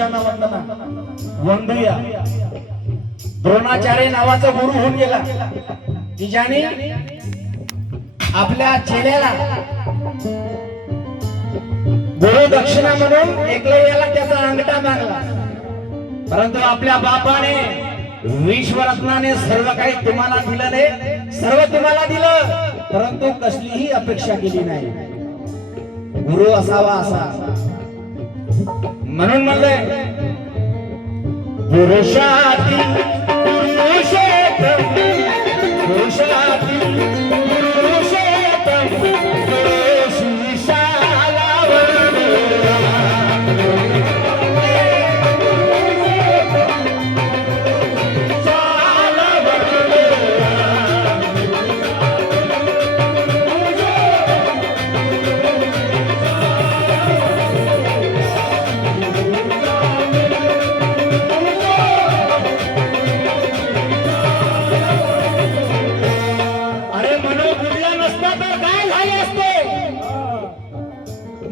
शिष्यांना वंदना वंदूया. द्रोणाचार्य नावाचा गुरु होऊन गेला की ज्याने आपल्या चेल्याला गुरु दक्षिणा म्हणून एकलव्याला त्याचा अंगठा मागला. परंतु आपल्या बापाने विश्वरत्नाने सर्व काही तुम्हाला दिलं नाही, सर्व तुम्हाला दिलं, परंतु कसलीही अपेक्षा केली नाही. गुरु असावा असा म्हणून म्हणलंय पुरुषातील पुरुषोत्तम, पुरुषातील पुरुषोत्तम, पुरुषाला वंदना.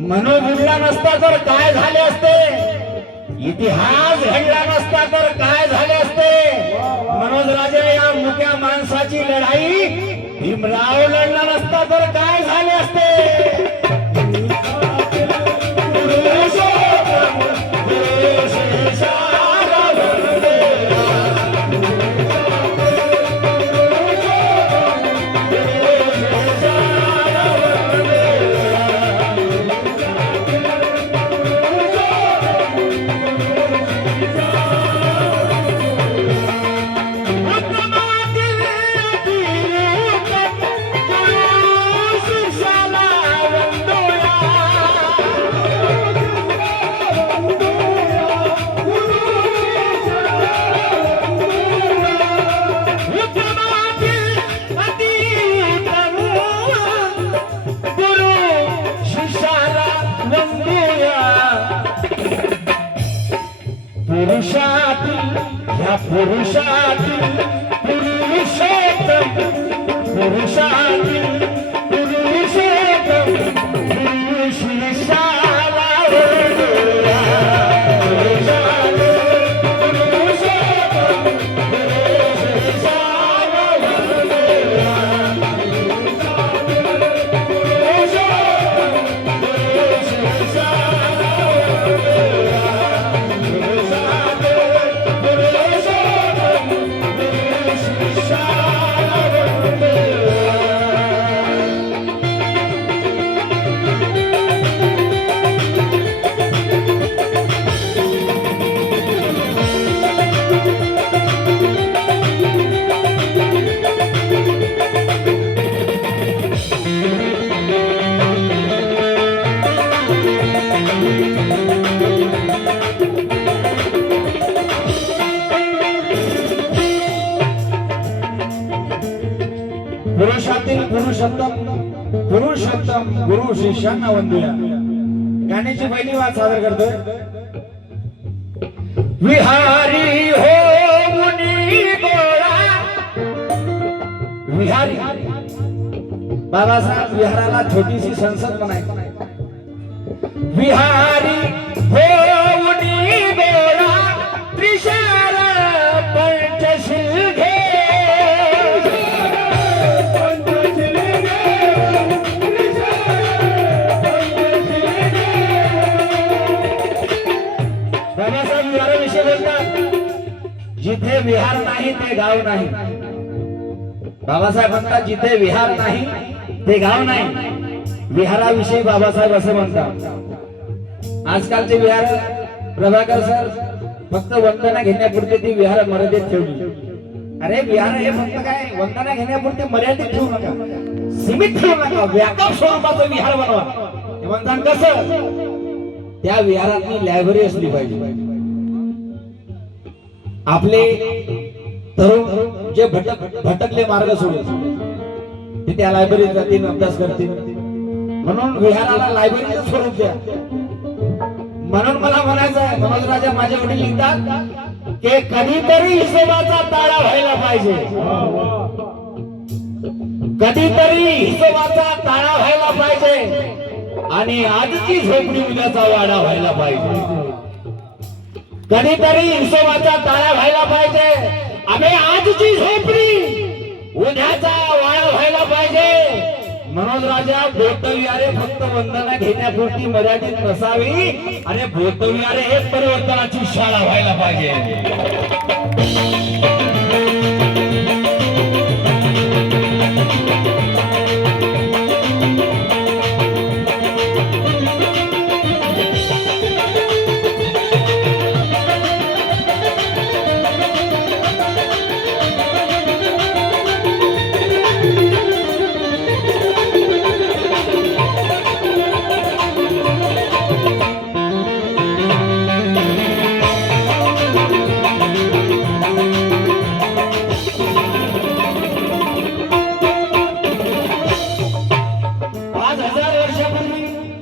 मनो बुडला नसता तर काय झाले असते, इतिहास घडला नसता तर काय झाले असते. मनोज राजे या मुक्या माणसाची लढाई भीमराव लढला नसता तर काय झाले असते. पुरुषातील ह्या पुरुषातील पुरुषोत्तम, पुरुषातील पुरुषोत्तम, पुरुषाला वंदना. पुरुषातील पुरुषोत्तम, पुरुषोत्तम गुरु शिष्यांना वंदूया. गाण्याची पहिली वाट सादर करतोय. विहारी हो मुनी गोळा, विहारी बाबासाहेब विहाराला छोटीशी संसद म्हणायची. विहारी हो मुनी गोळा, त्रिशाल पंचशील घे. बाबासाहेब विहाराविषयी बोलतात, जिथे विहार नाही ते गाव नाही. बाबासाहेब म्हणतात जिथे विहार नाही ते गाव नाही. विहाराविषयी बाबासाहेब असं म्हणतात, आजकालचे विहार प्रभाकर सर फक्त वंदना घेण्यापुरते ती विहार मर्यादित ठेवली. अरे विहार हे फक्त काय वंदना घेण्यापुरते मर्यादित ठेवू नका, सीमित ठेवू नका, व्यापक स्वरूपाचं विहार बनवा. हे म्हणतात कसं, त्या विहारातली लायब्ररी असली पाहिजे. आपले तरुण जे भटकले मार्ग सोडून ते त्या लायब्ररीत जातील, अभ्यास करतील. म्हणून विहाराला लायब्ररीचं स्वरूप द्या. म्हणून मला म्हणायचं आहे, मनोज राजा माझे वडील लिहितात की कधीतरी हिशोबाचा ताळा व्हायला पाहिजे, कधीतरी हिशोबाचा ताळा व्हायला पाहिजे आणि आजची झोपडी उद्याचा वाडा व्हायला पाहिजे. कधीतरी हिशोबाचा टाळा व्हायला पाहिजे. अबे आजची झोपडी उद्याचा वाळा व्हायला पाहिजे. मनोज राजा बोतवियारे फक्त वंदना घेण्यापुरती मर्यादित नसावी आणि बोतवियारे हे परिवर्तनाची शाळा व्हायला पाहिजे.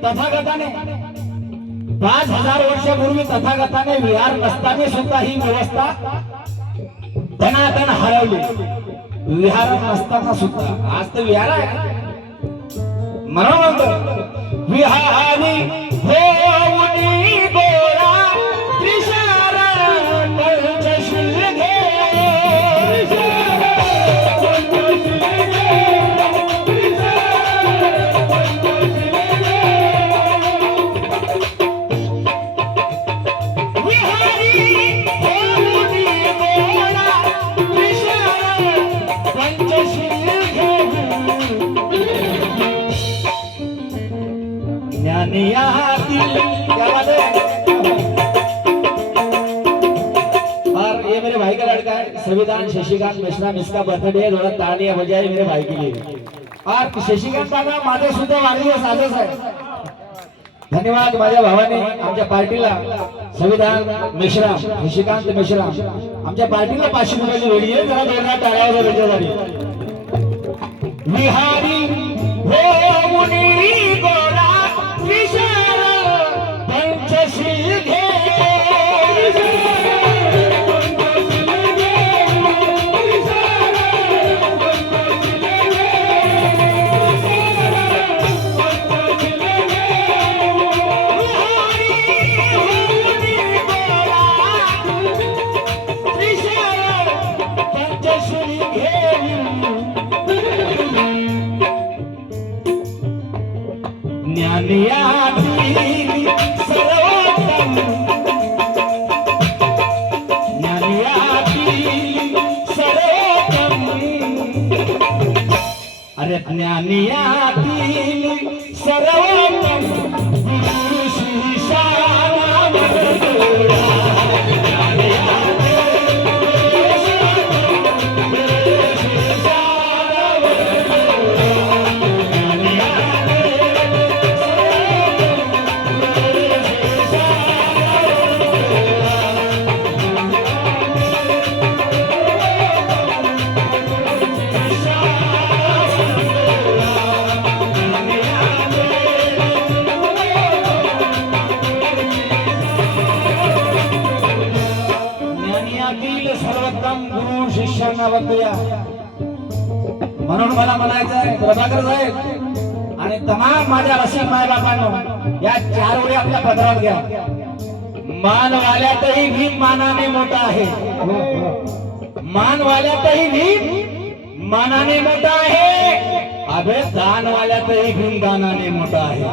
तथागताने 5000 वर्षापूर्वी तथागताने विहार नसताना सुद्धा ही व्यवस्था धनाधन हरवली. विहार नसताना सुद्धा आज तर विहार आहे. म्हणून विहारी होऊनी गोरा त्रिशार पंचशील घे. और ये मेरे भाई का लड़का है संविधान शशिकांत मिश्रा, इसका बर्थडे थोड़ा तालियां बजाए मेरे भाई के लिए. और शशिकांत दादा माझे सुद्धा वाढदिवस आजच आहे. धन्यवाद माझ्या भावाने आमच्या पार्टीला संविधान मिश्रा शशिकांत मिश्रा आमच्या पार्टीला 500 रुपयाची वेळी आहे. जरा जोरदार टाळ्या वाजवा त्याच्यासाठी. विहारी होऊनी गोरा त्रिशार पंचशील घे. अरे ज्ञानियातील सर्वोत्तम गुरु श्री शाला वरदोडा. सर्वोत्तम गुरु शिष्यांना वंदूया. म्हणून मला म्हणायचं आहे प्रभाकर साहेब आणि तमाम माझ्या रसिक माय बापांनो या 4 ओळी आपल्या पदरात घ्या. मानवाल्यातही भीम मानाने मोठा आहे. मानवाल्यातही भीम मानाने मोठा आहे. अबे दानवाल्यातही भीम दानाने मोठा आहे.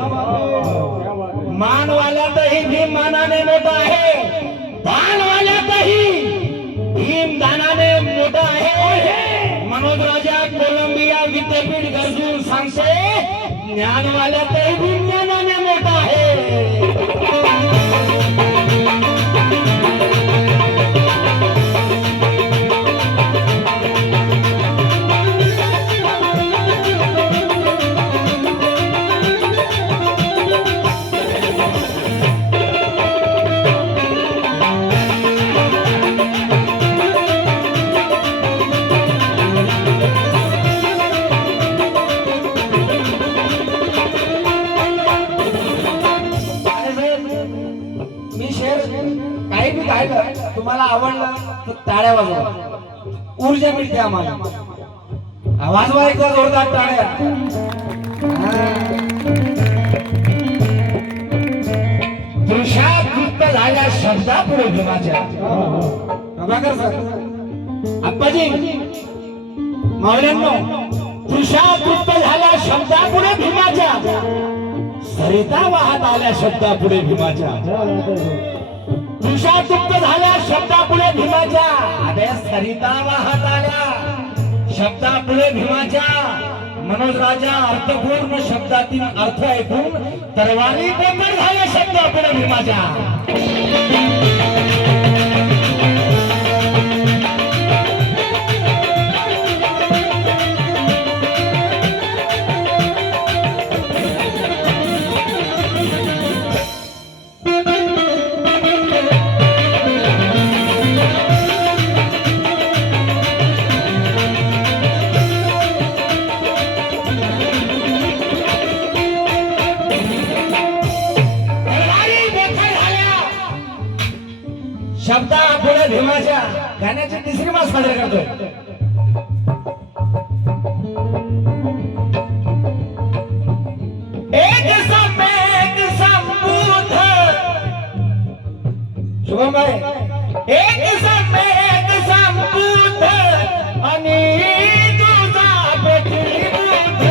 मानवाल्यातही भीम मानाने मोठा आहे. दानवाल्यातही भीम दानाने मोठा आहे. मनोज राजा कोलंबिया विद्यापीठ गरजून सांगते ज्ञानवाल्यातही भीम ज्ञानाने मोठा आहे. तुम्हाला आवडलं तर टाळ्या वाजवा. ऊर्जा मिळते आम्हाला. आवाज वाजवा जोरदार टाळ्या. दृश्यात गुप्त झाल्या शब्द शब्दापुढे भीमाच्या. प्रभाकर सर, आप्पाजी, मावळ्यांनो, पुरुषातृप्त झाल्या शब्दापुढे भीमाच्या, सरिता वाहत आल्या शब्दापुढे भीमाच्या. पुरुषातृप्त झाल्या शब्दापुढे भीमाच्या, अरे सरिता वाहत आल्या शब्दापुढे भीमाच्या. मनोज राजा अर्थपूर्ण शब्दातील अर्थ ऐकून तरवारी कोंबड झाल्या शब्दापुढे भीमाच्या. शब्दा पुढे भीमाच्या गाण्याची तिसरी मास साजरी करतोय. एक समेत संबुध शुभम भाई, एक समेत संबुध आणि तुझा प्रतिबुद्ध.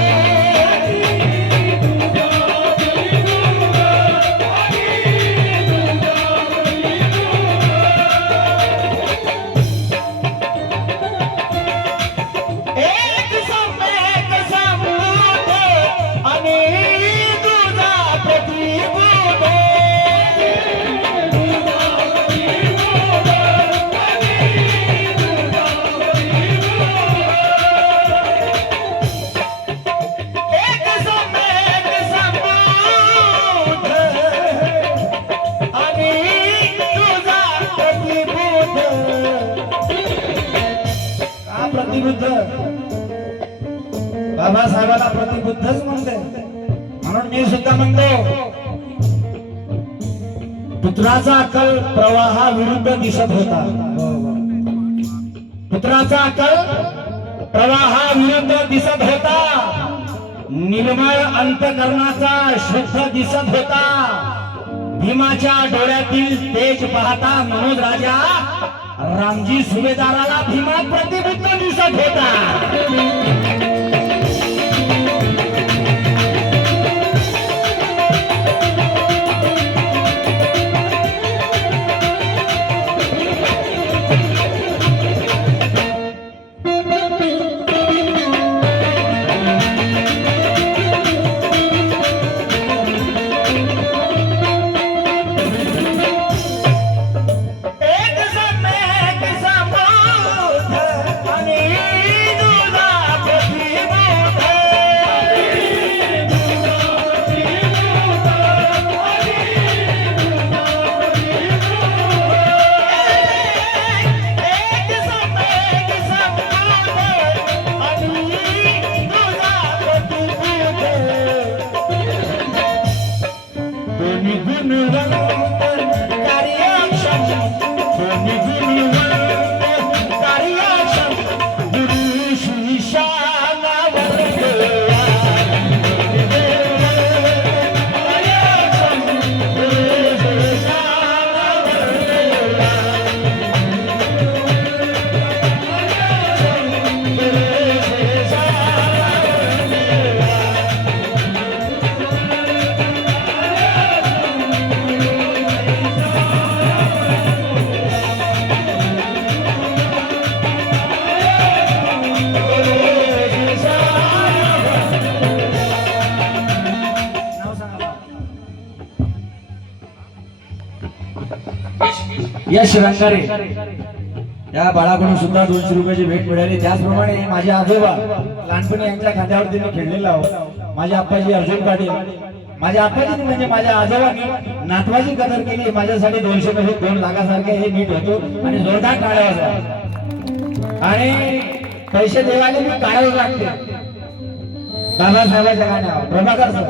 प्रतिबुद्ध बाबासाहेबाला प्रतिबुद्धच म्हणते, म्हणून मी सुद्धा म्हणतो, पुत्राचा अक्कल प्रवाहाविरुद्ध दिसत होता. पुत्राचा अक्कल प्रवाहाविरुद्ध दिसत होता. निर्मळ अंतकरणाचा शुद्ध दिसत होता. भीमाच्या डोळ्यातील तेज पाहता मनोज राजा रामजी सुभेदाराला भीमा प्रतिबुद्ध दिसत होता. यश रंगारे या बाळाकडून सुद्धा 200 रुपयाची भेट मिळाली. त्याचप्रमाणे माझे आजोबा लहानपणी यांच्या खात्यावरती मी खेळलेला आहो. माझे आप्पाजी अर्जुन पाटील, माझ्या आप्पाजींनी म्हणजे माझ्या आजोबांनी नातवाची कदर केली. माझ्यासाठी 200 मध्ये 2 लाखासारखे हे नीट होतो आणि जोरदार टाळ्या वाजवा. आणि पैसे देवाले मी काढावे लागते. बाबासाहेबांच्या गाण्यावर प्रभाकर सर,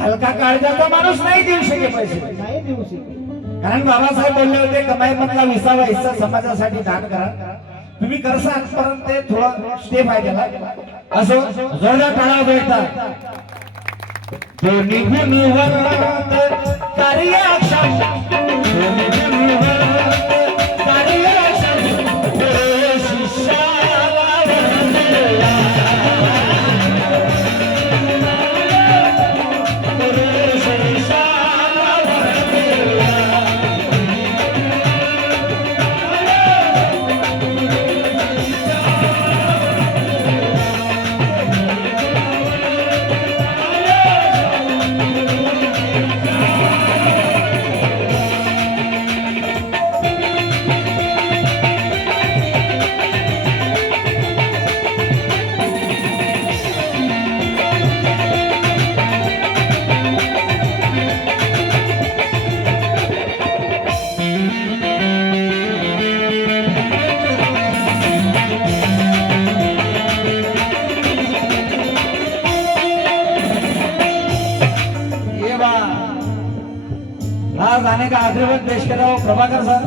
हलका काळजाचा माणूस नाही देऊ शके पैसे, नाही देऊ शके. कारण बाबासाहेब बोलले होते कमाई मधला 20वा हिस्सा समाजासाठी दान करा. तुम्ही करसाल परंतु ते थोडा स्टेप आहे त्याला. असो जोरदार टाळा भेटतात. दोन्ही गुणवंत कार्यक्षम दोन्ही गुणवंत कार्यक्षम गुरु शिष्याला वंदला गुरु शिष्याला वंदला हा गाणे का आग्रवत देशकराव प्रभाकर सर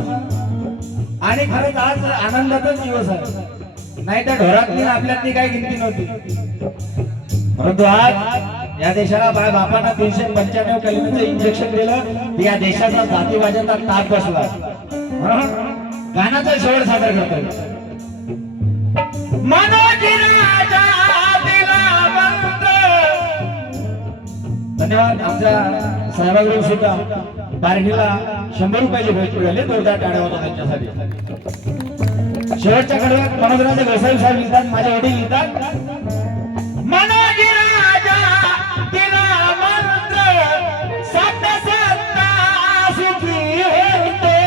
आणि खरंच आज आनंदाचाच दिवस आहे नाही तर ढोरातली आपल्यातली काही गिनती नव्हती परंतु आज या देशाला बापानं 395 कलमीचं इंजेक्शन दिलं या देशाचा जातीवाजाचा ताप बसला म्हणून गाण्याचा शेवट सादर करतोय मनोजी राजा दिला बंद धन्यवाद आमच्या सहभागी सुद्धा पार्टीला 100 रुपयाची भेट मिळाली जोरदार टाळ्या होता त्यांच्यासाठी शेवटच्या कडव्यात मनोजराजे गोसावी साहेब लिहितात माझे वडील लिहितात मनोजी राजा दिला मंत्र सत्य सत्ता सुखी होतो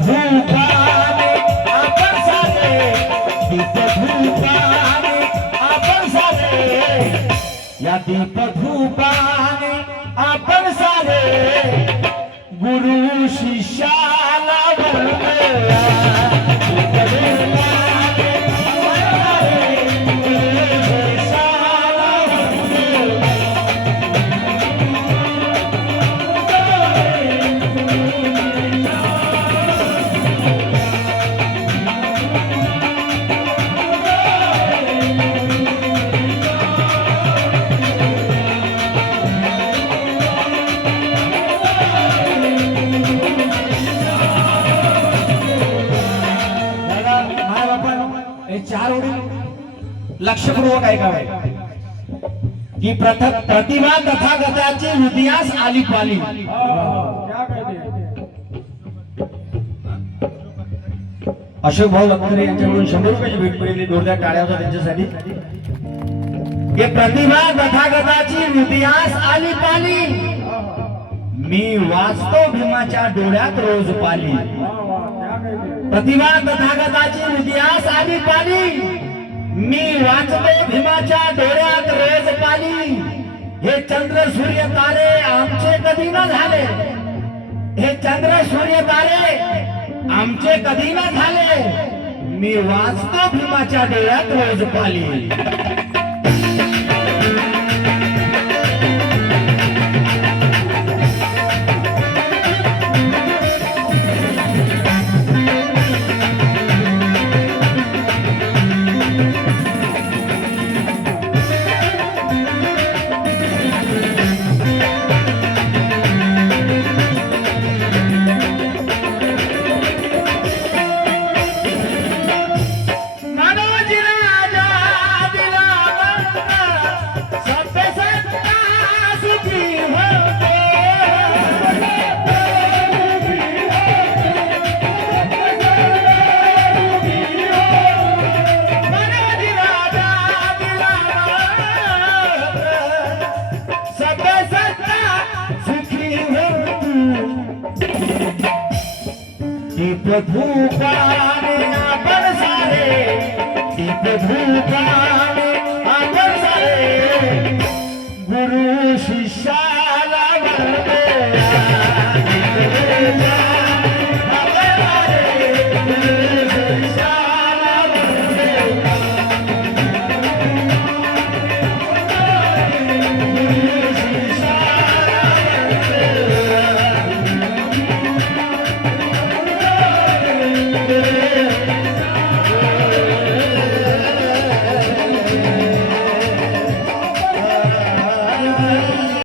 दीपधूपाने आपण सारे दीपधूपाने आपण सारे या दीपधूपाने आपण सारे गुरु शिष्याला वंदला चार ओळी लक्षपूर्वक ऐकावे की प्रतिभा तथागताची हृदयास आली पाली अशोक भाऊ लखनरे यांच्याकडून 100 रुपयाची भेट मिळाली जोरदार टाळ्या होत्या त्यांच्यासाठी की प्रतिभा तथागताची हृदयास आली पाली मी वाचतो भीमाच्या डोळ्यात रोज पाली प्रतिभा तथागताची हृदयास आली पाली मी वाचतो भीमाच्या डोळ्यात रोज पाली हे चंद्र सूर्य तारे आमचे कधी न झाले हे चंद्र सूर्य तारे आमचे कधी न झाले मी वाचतो भीमाच्या डोळ्यात रोज पाली दीपधूपाने आपण सारे दीपधूपाने आपण सारे गुरु शिष्याला वंदला